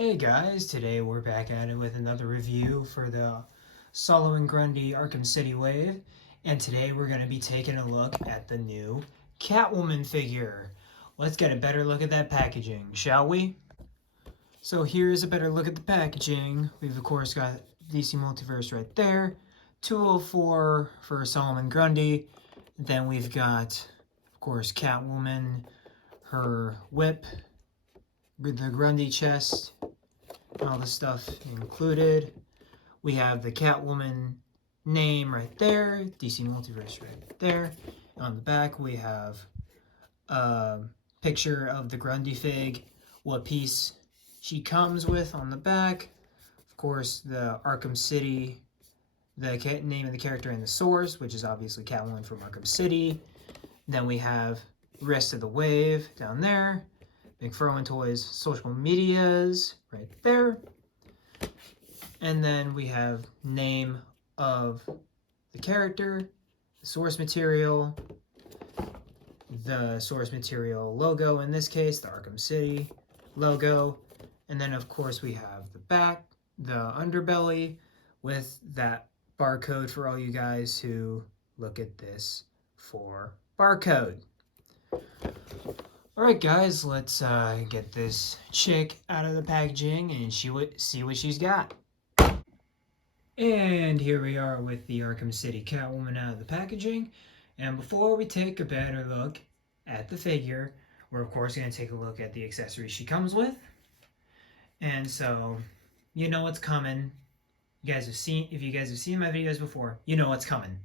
Hey guys, today we're back at it with another review for the Solomon Grundy Arkham City Wave, and today we're going to be taking a look at the new Catwoman figure. Let's get a better look at that packaging, shall we? So here's a better look at the packaging. We've of course got DC Multiverse right there, 204 for Solomon Grundy, then we've got, of course, Catwoman, her whip, with the Grundy chest, all the stuff included. We have the Catwoman name right there, DC Multiverse right there. On the back, we have a picture of the Grundy fig, what piece she comes with on the back. Of course, the Arkham City, the name of the character and the source, which is obviously Catwoman from Arkham City. Then we have the rest of the wave down there. McFarlane Toys social medias right there. And then we have name of the character, the source material logo, in this case, the Arkham City logo. And then, of course, we have the back, the underbelly, with that barcode for all you guys who look at this for barcode. Alright guys, let's get this chick out of the packaging and see what she's got. And here we are with the Arkham City Catwoman out of the packaging. And before we take a better look at the figure, we're of course going to take a look at the accessories she comes with. And so, you know what's coming. If you guys have seen my videos before, you know what's coming.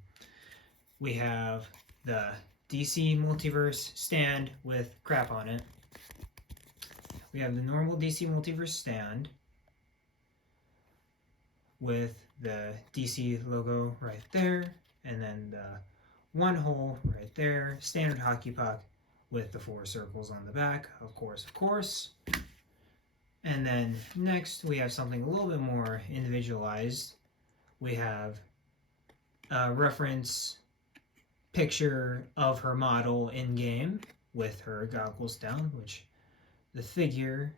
We have the DC Multiverse stand with crap on it. We have the normal DC Multiverse stand with the DC logo right there, and then the one hole right there, standard hockey puck with the 4 circles on the back, of course. And then next we have something a little bit more individualized. We have a reference picture of her model in game with her goggles down, which the figure,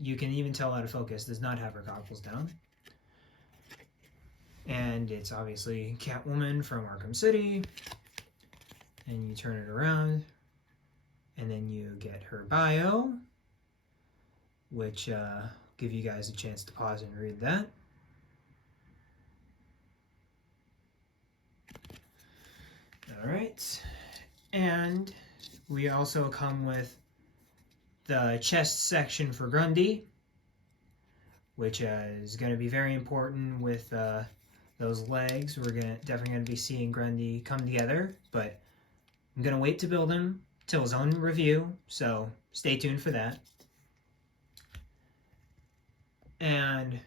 you can even tell out of focus, does not have her goggles down. And it's obviously Catwoman from Arkham City. And you turn it around, and then you get her bio, which give you guys a chance to pause and read that. Alright, and we also come with the chest section for Grundy, which is going to be very important with those legs. We're definitely going to be seeing Grundy come together, but I'm going to wait to build him till his own review, so stay tuned for that. And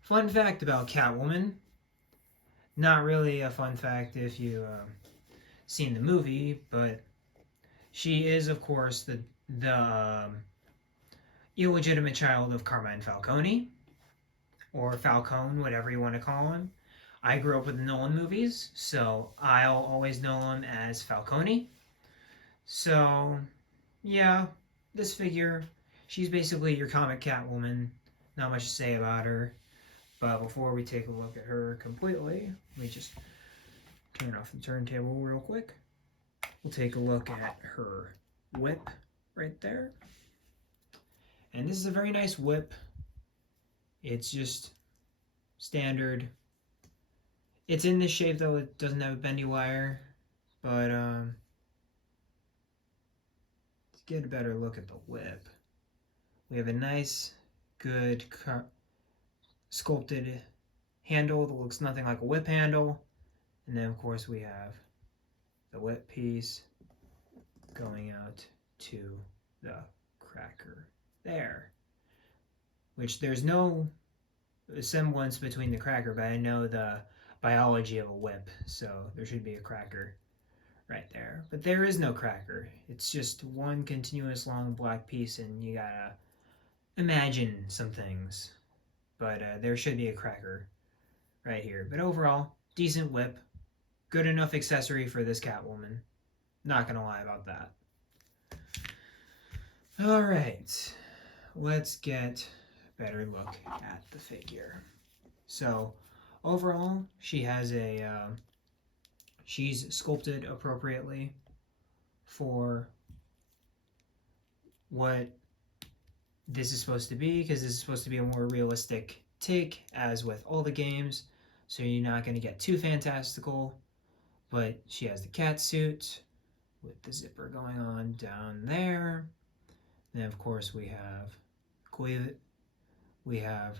fun fact about Catwoman, not really a fun fact if you seen the movie, but she is, of course, the illegitimate child of Carmine Falcone, or Falcone, whatever you want to call him. I grew up with the Nolan movies, so I'll always know him as Falcone. So, yeah, this figure, she's basically your comic Catwoman. Not much to say about her. But before we take a look at her completely, let me just turn off the turntable real quick. We'll take a look at her whip right there. And this is a very nice whip. It's just standard. It's in this shape though, it doesn't have a bendy wire. But let's get a better look at the whip. We have a nice, good sculpted handle that looks nothing like a whip handle. And then of course we have the whip piece going out to the cracker there, which there's no semblance between the cracker, but I know the biology of a whip, so there should be a cracker right there. But there is no cracker. It's just one continuous long black piece, and you gotta imagine some things. But there should be a cracker right here. But overall, decent whip. Good enough accessory for this Catwoman. Not gonna lie about that. Alright. let's get a better look at the figure. So, overall, she has she's sculpted appropriately for what this is supposed to be, because this is supposed to be a more realistic take, as with all the games. So you're not going to get too fantastical, but she has the cat suit with the zipper going on down there. Then of course we have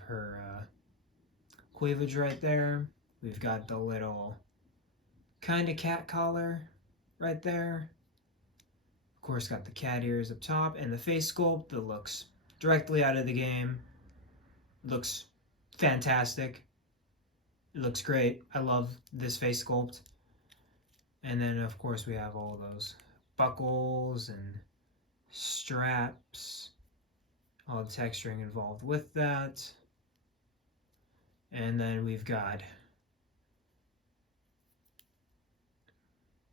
her cleavage right there. We've got the little kind of cat collar right there. Of course, got the cat ears up top and the face sculpt that looks directly out of the game. Looks fantastic. It looks great. I love this face sculpt. And then of course we have all those buckles and straps, all the texturing involved with that. And then we've got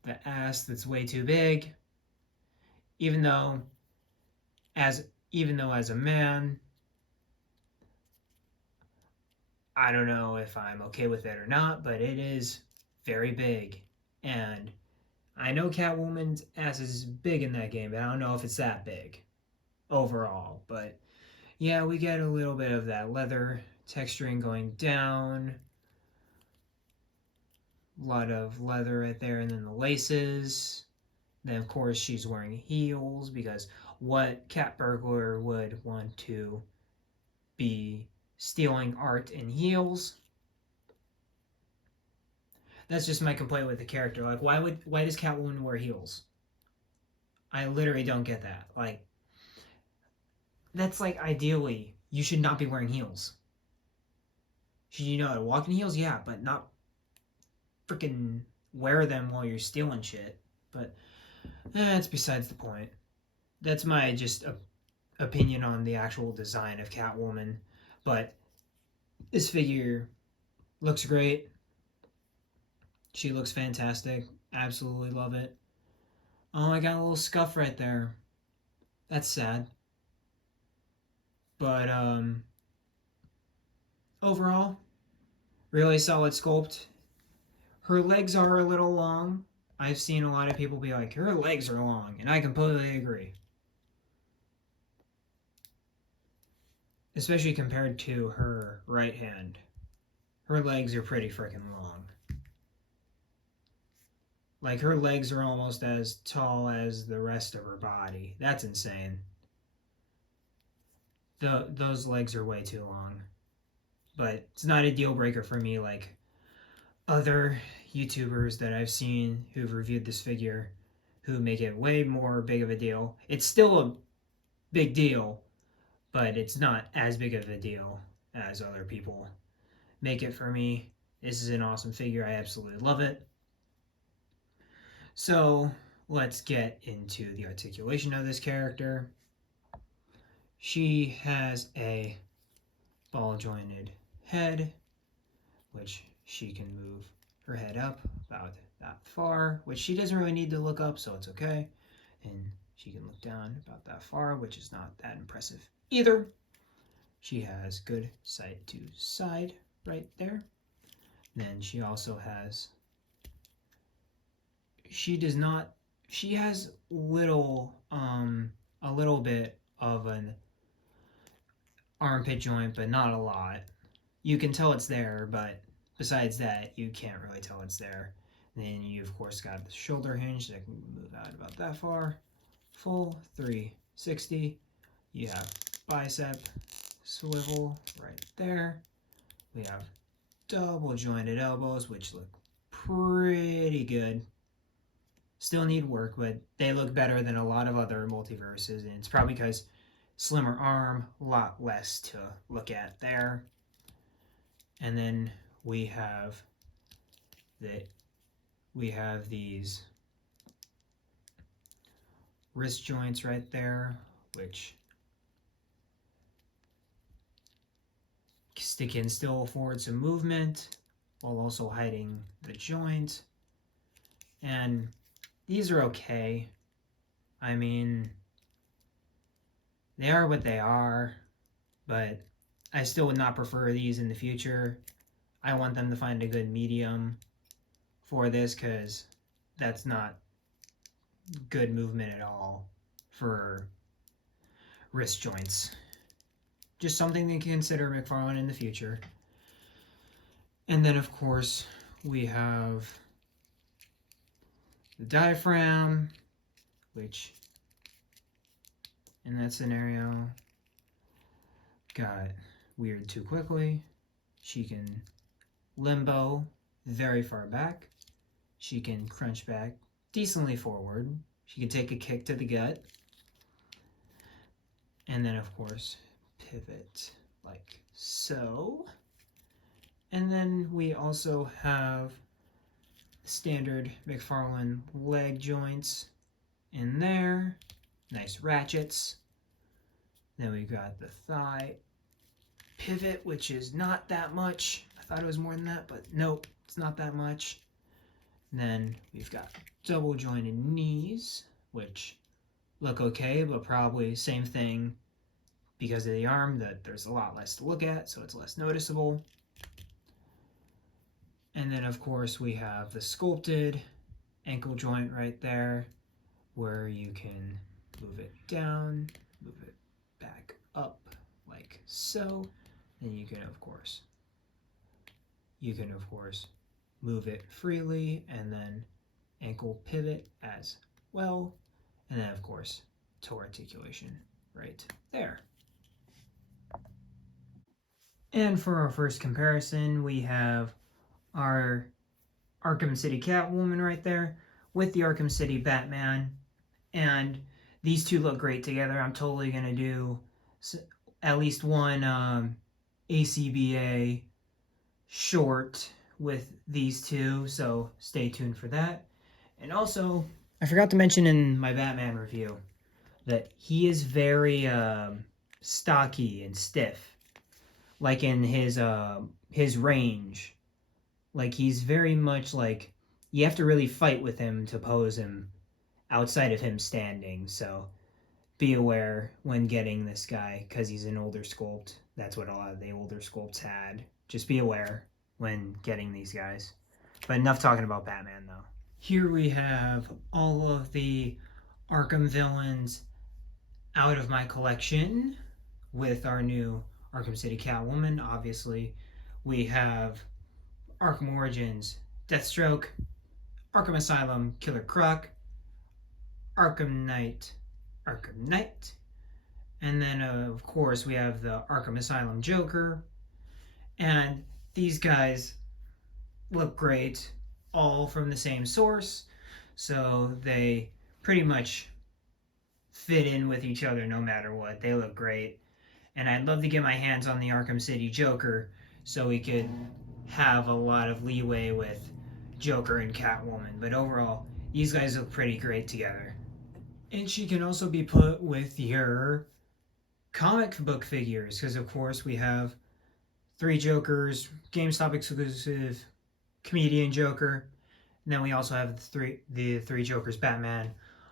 the ass that's way too big. Even though as a man, I don't know if I'm okay with it or not, but it is very big. And I know Catwoman's ass is big in that game, but I don't know if it's that big overall. But yeah, we get a little bit of that leather texturing going down. A lot of leather right there, and then the laces. Then, of course, she's wearing heels, because what cat burglar would want to be stealing art in heels? That's just my complaint with the character. Like, why does Catwoman wear heels? I literally don't get that. Like, that's like, ideally, you should not be wearing heels. Should you know how to walk in heels? Yeah, but not freaking wear them while you're stealing shit. But that's besides the point. That's my just opinion on the actual design of Catwoman. But this figure looks great. She looks fantastic. Absolutely love it. Oh, I got a little scuff right there. That's sad. But overall, really solid sculpt. Her legs are a little long. I've seen a lot of people be like, her legs are long, and I completely agree. Especially compared to her right hand. Her legs are pretty freaking long. Like, her legs are almost as tall as the rest of her body. That's insane. Those legs are way too long. But it's not a deal breaker for me like other YouTubers that I've seen who've reviewed this figure who make it way more big of a deal. It's still a big deal, but it's not as big of a deal as other people make it for me. This is an awesome figure. I absolutely love it. So let's get into the articulation of this character. She has a ball jointed head, which she can move her head up about that far, which she doesn't really need to look up, so it's okay. And she can look down about that far, which is not that impressive either. She has good side to side right there. Then she also has, she has a little bit of an armpit joint, but not a lot. You can tell it's there, but besides that, you can't really tell it's there. Then you, of course, got the shoulder hinge that can move out about that far. Full 360. You have bicep swivel right there. We have double jointed elbows, which look pretty good. Still need work, but they look better than a lot of other multiverses, and it's probably because slimmer arm, a lot less to look at there. And then we have these wrist joints right there, which can still afford some movement while also hiding the joint. And these are okay. I mean, They are what they are, but I still would not prefer these in the future. I want them to find a good medium for this because that's not good movement at all for wrist joints. Just something to consider, McFarlane, in the future. And then, of course, we have the diaphragm, which in that scenario got weird too quickly. She can limbo very far back. She can crunch back decently forward. She can take a kick to the gut. And then, of course, pivot like so. And then we also have standard McFarlane leg joints in there. Nice ratchets. Then we've got the thigh pivot, which is not that much. I thought it was more than that, but nope, it's not that much. And then we've got double jointed knees, which look okay, but probably same thing because of the arm, that there's a lot less to look at, so it's less noticeable. And then, of course, we have the sculpted ankle joint right there, where you can move it down, move it back up like so. And you can, of course, move it freely, and then ankle pivot as well. And then, of course, toe articulation right there. And for our first comparison, we have our Arkham City Catwoman right there with the Arkham City Batman. And these two look great together. I'm totally going to do at least one ACBA short with these two, so stay tuned for that. And also, I forgot to mention in my Batman review that he is very stocky and stiff, like in his range. Like, he's very much like, you have to really fight with him to pose him outside of him standing. So be aware when getting this guy, because he's an older sculpt. That's what a lot of the older sculpts had. Just be aware when getting these guys. But enough talking about Batman, though. Here we have all of the Arkham villains out of my collection with our new Arkham City Catwoman. Obviously, we have Arkham Origins Deathstroke, Arkham Asylum Killer Croc, Arkham Knight, and then of course we have the Arkham Asylum Joker. And these guys look great, all from the same source, so they pretty much fit in with each other no matter what. They look great. And I'd love to get my hands on the Arkham City Joker so we could have a lot of leeway with Joker and Catwoman. But overall, these guys look pretty great together. And she can also be put with your comic book figures, because of course we have 3 Jokers, GameStop exclusive comedian Joker, and then we also have the three Jokers Batman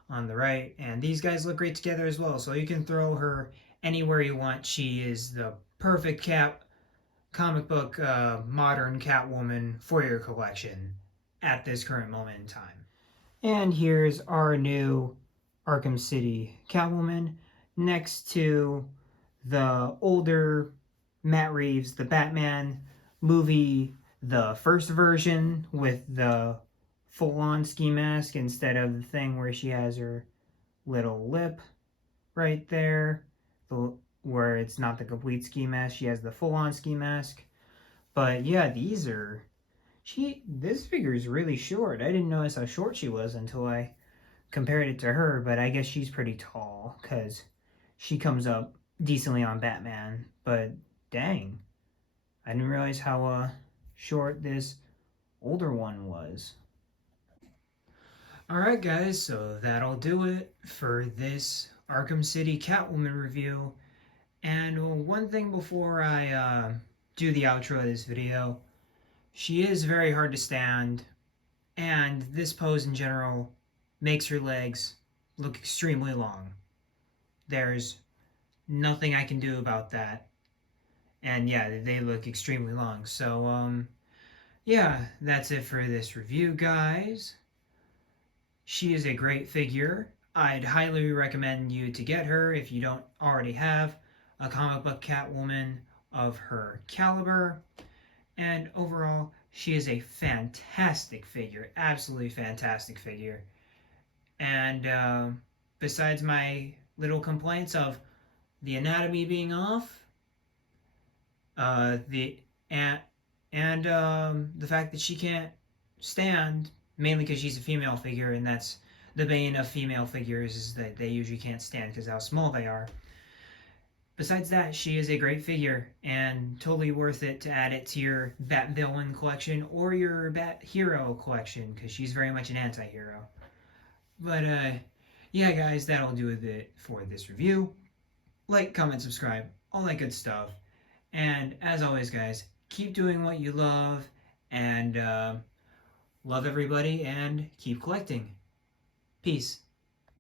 on the right, and these guys look great together as well. So you can throw her anywhere you want. She is the perfect comic book modern Catwoman for your collection at this current moment in time. And here's our new Arkham City Catwoman next to the older Matt Reeves, the Batman movie, the first version with the full-on ski mask instead of the thing where she has her little lip right there, where it's not the complete ski mask. She has the full-on ski mask. But yeah, this figure is really short. I didn't notice how short she was until I compared it to her, but I guess she's pretty tall because she comes up decently on Batman. But dang, I didn't realize how short this older one was. Alright guys, so that'll do it for this Arkham City Catwoman review. And one thing before I do the outro of this video, she is very hard to stand, and this pose in general makes her legs look extremely long. There's nothing I can do about that. And yeah, they look extremely long. So, yeah, that's it for this review, guys. She is a great figure. I'd highly recommend you to get her if you don't already have a comic book Catwoman of her caliber. And overall, she is a fantastic figure, absolutely fantastic figure. And besides my little complaints of the anatomy being off, the and the fact that she can't stand, mainly because she's a female figure, and that's the bane of female figures is that they usually can't stand because how small they are. Besides that, she is a great figure and totally worth it to add it to your Bat Villain collection or your Bat Hero collection because she's very much an anti-hero. But yeah, guys, that'll do it for this review. Like, comment, subscribe, all that good stuff. And as always, guys, keep doing what you love and love everybody and keep collecting. Peace.